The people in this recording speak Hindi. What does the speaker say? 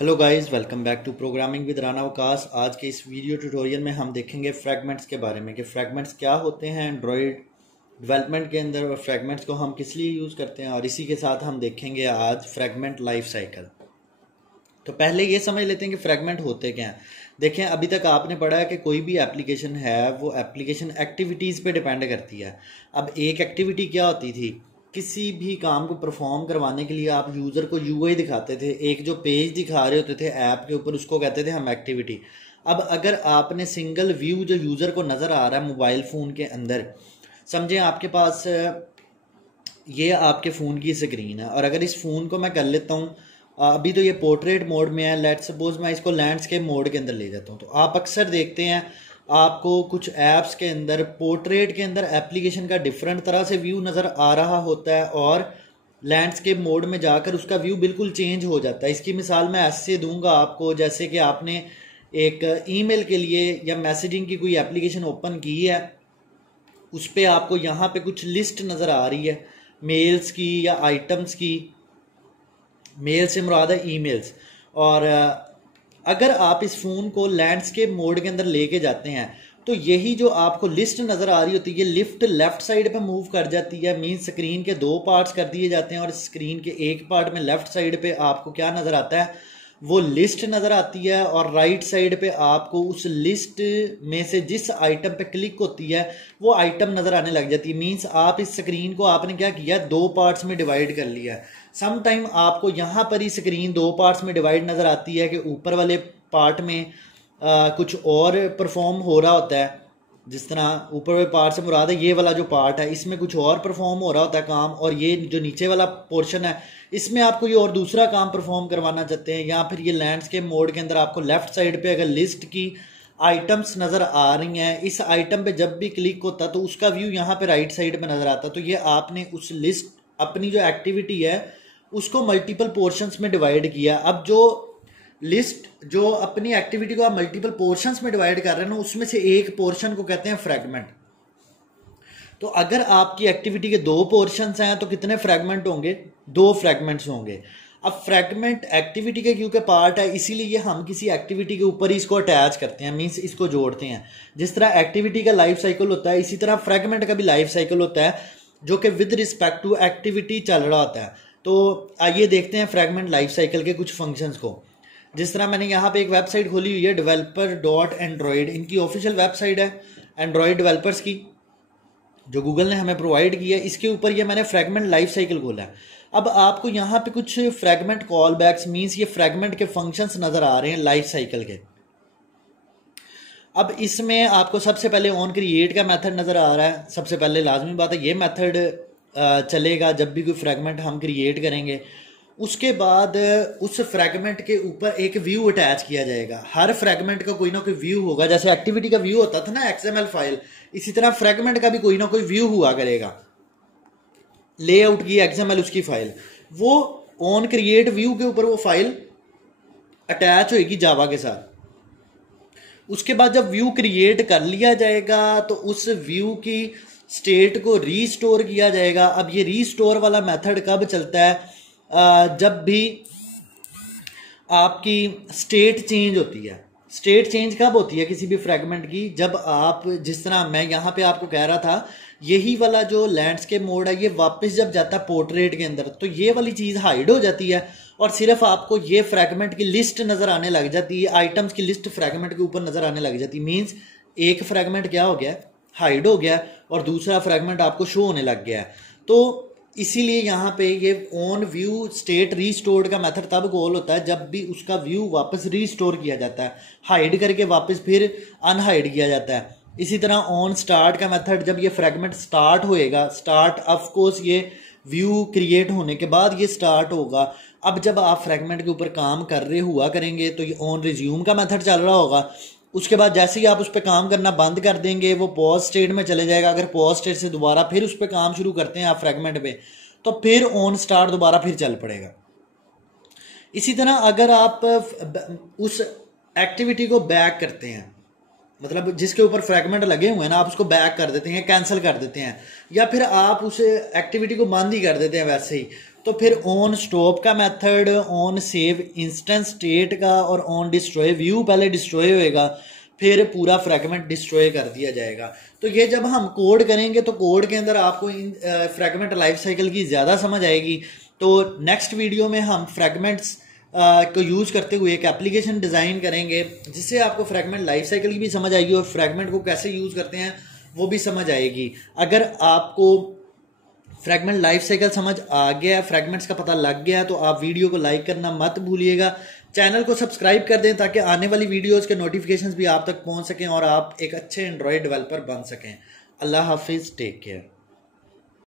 Hello guys, welcome back to programming with Rana Waqas. आज के इस वीडियो ट्यूटोरियल में हम देखेंगे फ्रैगमेंट्स के बारे में कि फ्रैगमेंट्स क्या होते हैं एंड्रॉयड डेवलपमेंट के अंदर और फ्रैगमेंट्स को हम किस लिए यूज़ करते हैं, और इसी के साथ हम देखेंगे आज फ्रैगमेंट लाइफ साइकिल। तो पहले ये समझ लेते हैं कि फ्रैगमेंट होते क्या हैं। देखें, अभी तक आपने पढ़ा है कि कोई भी एप्लीकेशन है वो एप्लीकेशन एक्टिविटीज़ पे डिपेंड करती है। अब एक एक्टिविटी क्या होती थी, किसी भी काम को परफॉर्म करवाने के लिए आप यूज़र को यूआई दिखाते थे, एक जो पेज दिखा रहे होते थे ऐप के ऊपर, उसको कहते थे हम एक्टिविटी। अब अगर आपने सिंगल व्यू जो यूज़र को नज़र आ रहा है मोबाइल फ़ोन के अंदर, समझें आपके पास ये आपके फ़ोन की स्क्रीन है, और अगर इस फ़ोन को मैं कर लेता हूँ, अभी तो ये पोर्ट्रेट मोड में है, लेट्स सपोज मैं इसको लैंडस्केप मोड के अंदर ले जाता हूँ, तो आप अक्सर देखते हैं आपको कुछ ऐप्स के अंदर पोर्ट्रेट के अंदर एप्लीकेशन का डिफरेंट तरह से व्यू नज़र आ रहा होता है, और लैंडस्केप मोड में जाकर उसका व्यू बिल्कुल चेंज हो जाता है। इसकी मिसाल मैं ऐसे दूंगा आपको, जैसे कि आपने एक ईमेल के लिए या मैसेजिंग की कोई एप्लीकेशन ओपन की है, उस पर आपको यहाँ पे कुछ लिस्ट नज़र आ रही है मेल्स की या आइटम्स की। मेल से मुराद है ईमेल्स। और अगर आप इस फ़ोन को लैंडस्केप मोड के अंदर लेके जाते हैं तो यही जो आपको लिस्ट नज़र आ रही होती है, ये लिफ्ट लेफ्ट साइड पे मूव कर जाती है। मीन स्क्रीन के दो पार्ट्स कर दिए जाते हैं, और स्क्रीन के एक पार्ट में लेफ्ट साइड पे आपको क्या नज़र आता है, वो लिस्ट नज़र आती है, और राइट साइड पे आपको उस लिस्ट में से जिस आइटम पे क्लिक होती है वो आइटम नज़र आने लग जाती है। मीन्स आप इस स्क्रीन को आपने क्या किया, दो पार्ट्स में डिवाइड कर लिया है। सम टाइम आपको यहाँ पर ही स्क्रीन दो पार्ट्स में डिवाइड नज़र आती है कि ऊपर वाले पार्ट में कुछ और परफॉर्म हो रहा होता है। जिस तरह ऊपर वाले पार्ट से मुराद है ये वाला जो पार्ट है, इसमें कुछ और परफॉर्म हो रहा होता है काम, और ये जो नीचे वाला पोर्शन है इसमें आप कोई और दूसरा काम परफॉर्म करवाना चाहते हैं। या फिर ये लैंडस्केप मोड के अंदर आपको लेफ्ट साइड पे अगर लिस्ट की आइटम्स नज़र आ रही हैं, इस आइटम पे जब भी क्लिक होता तो उसका व्यू यहाँ पे राइट साइड में नज़र आता। तो ये आपने उस लिस्ट, अपनी जो एक्टिविटी है उसको मल्टीपल पोर्शंस में डिवाइड किया। अब जो लिस्ट, जो अपनी एक्टिविटी को आप मल्टीपल पोर्शंस में डिवाइड कर रहे हैं ना, उसमें से एक पोर्शन को कहते हैं फ्रैगमेंट। तो अगर आपकी एक्टिविटी के दो पोर्शंस हैं तो कितने फ्रैगमेंट होंगे, दो फ्रैगमेंट्स होंगे। अब फ्रैगमेंट एक्टिविटी के क्योंकि पार्ट है, इसीलिए हम किसी एक्टिविटी के ऊपर ही इसको अटैच करते हैं, मीन्स इसको जोड़ते हैं। जिस तरह एक्टिविटी का लाइफ साइकिल होता है, इसी तरह फ्रैगमेंट का भी लाइफ साइकिल होता है, जो कि विद रिस्पेक्ट टू एक्टिविटी चल रहा होता है। तो आइए देखते हैं फ्रैगमेंट लाइफ साइकिल के कुछ फंक्शंस को। जिस तरह मैंने यहाँ पे एक वेबसाइट खोली हुई है developer.android, इनकी ऑफिशियल वेबसाइट है एंड्रॉयड डेवलपर्स की, जो गूगल ने हमें प्रोवाइड की है। इसके ऊपर ये मैंने फ्रैगमेंट लाइफ साइकिल खोला है। अब आपको यहाँ पे कुछ फ्रैगमेंट कॉल बैक्स, मीन्स ये फ्रैगमेंट के फंक्शंस नज़र आ रहे हैं लाइफ साइकिल के। अब इसमें आपको सबसे पहले ऑन क्रिएट का मेथड नज़र आ रहा है। सबसे पहले लाजमी बात है ये मेथड चलेगा जब भी कोई फ्रैगमेंट हम क्रिएट करेंगे। उसके बाद उस फ्रैगमेंट के ऊपर एक व्यू अटैच किया जाएगा। हर फ्रैगमेंट का कोई ना कोई व्यू होगा, जैसे एक्टिविटी का व्यू होता था ना XML फाइल, इसी तरह फ्रैगमेंट का भी कोई ना कोई व्यू हुआ करेगा। लेआउट की XML उसकी फाइल, वो ऑन क्रिएट व्यू के ऊपर वो फाइल अटैच होगी जावा के साथ। उसके बाद जब व्यू क्रिएट कर लिया जाएगा तो उस व्यू की स्टेट को रीस्टोर किया जाएगा। अब ये रीस्टोर वाला मेथड कब चलता है, जब भी आपकी स्टेट चेंज होती है। स्टेट चेंज कब होती है किसी भी फ्रैगमेंट की, जब आप, जिस तरह मैं यहाँ पे आपको कह रहा था, यही वाला जो लैंडस्केप मोड है ये वापस जब जाता है पोर्ट्रेट के अंदर तो ये वाली चीज़ हाइड हो जाती है, और सिर्फ आपको ये फ्रैगमेंट की लिस्ट नज़र आने लग जाती है, आइटम्स की लिस्ट फ्रैगमेंट के ऊपर नज़र आने लग जाती है। मीन्स एक फ्रैगमेंट क्या हो गया, हाइड हो गया, और दूसरा फ्रैगमेंट आपको शो होने लग गया है। तो इसीलिए यहाँ पे ये ऑन व्यू स्टेट रीस्टोर्ड का मेथड तब कॉल होता है जब भी उसका व्यू वापस रीस्टोर किया जाता है, हाइड करके वापस फिर अनहाइड किया जाता है। इसी तरह ऑन स्टार्ट का मेथड, जब ये फ्रैगमेंट स्टार्ट होएगा, स्टार्ट ऑफ कोर्स ये व्यू क्रिएट होने के बाद ये स्टार्ट होगा। अब जब आप फ्रैगमेंट के ऊपर काम कर रहे हुआ करेंगे तो ये ऑन रिज्यूम का मेथड चल रहा होगा। उसके बाद जैसे ही आप उस पर काम करना बंद कर देंगे वो पॉज स्टेट में चले जाएगा। अगर पॉज स्टेट से दोबारा फिर उस पर काम शुरू करते हैं आप फ्रैगमेंट पे, तो फिर ऑन स्टार्ट दोबारा फिर चल पड़ेगा। इसी तरह अगर आप उस एक्टिविटी को बैक करते हैं, मतलब जिसके ऊपर फ्रैगमेंट लगे हुए हैं ना, आप उसको बैक कर देते हैं, कैंसिल कर देते हैं, या फिर आप उस एक्टिविटी को बंद ही कर देते हैं वैसे ही, तो फिर ऑन स्टॉप का method, on save instant state का और ऑन डिस्ट्रॉय व्यू, पहले डिस्ट्रॉय होएगा फिर पूरा फ्रैगमेंट डिस्ट्रॉय कर दिया जाएगा। तो ये जब हम कोड करेंगे तो कोड के अंदर आपको इन फ्रैगमेंट लाइफ साइकिल की ज़्यादा समझ आएगी। तो नेक्स्ट वीडियो में हम फ्रैगमेंट्स को यूज़ करते हुए एक एप्लीकेशन डिज़ाइन करेंगे जिससे आपको फ्रैगमेंट लाइफ साइकिल की भी समझ आएगी और फ्रैगमेंट को कैसे यूज़ करते हैं वो भी समझ आएगी। अगर आपको फ्रैगमेंट लाइफ साइकिल समझ आ गया, फ्रैगमेंट्स का पता लग गया, तो आप वीडियो को लाइक करना मत भूलिएगा। चैनल को सब्सक्राइब कर दें ताकि आने वाली वीडियोस के नोटिफिकेशंस भी आप तक पहुंच सकें और आप एक अच्छे एंड्रॉयड डेवलपर बन सकें। अल्लाह हाफिज़, टेक केयर।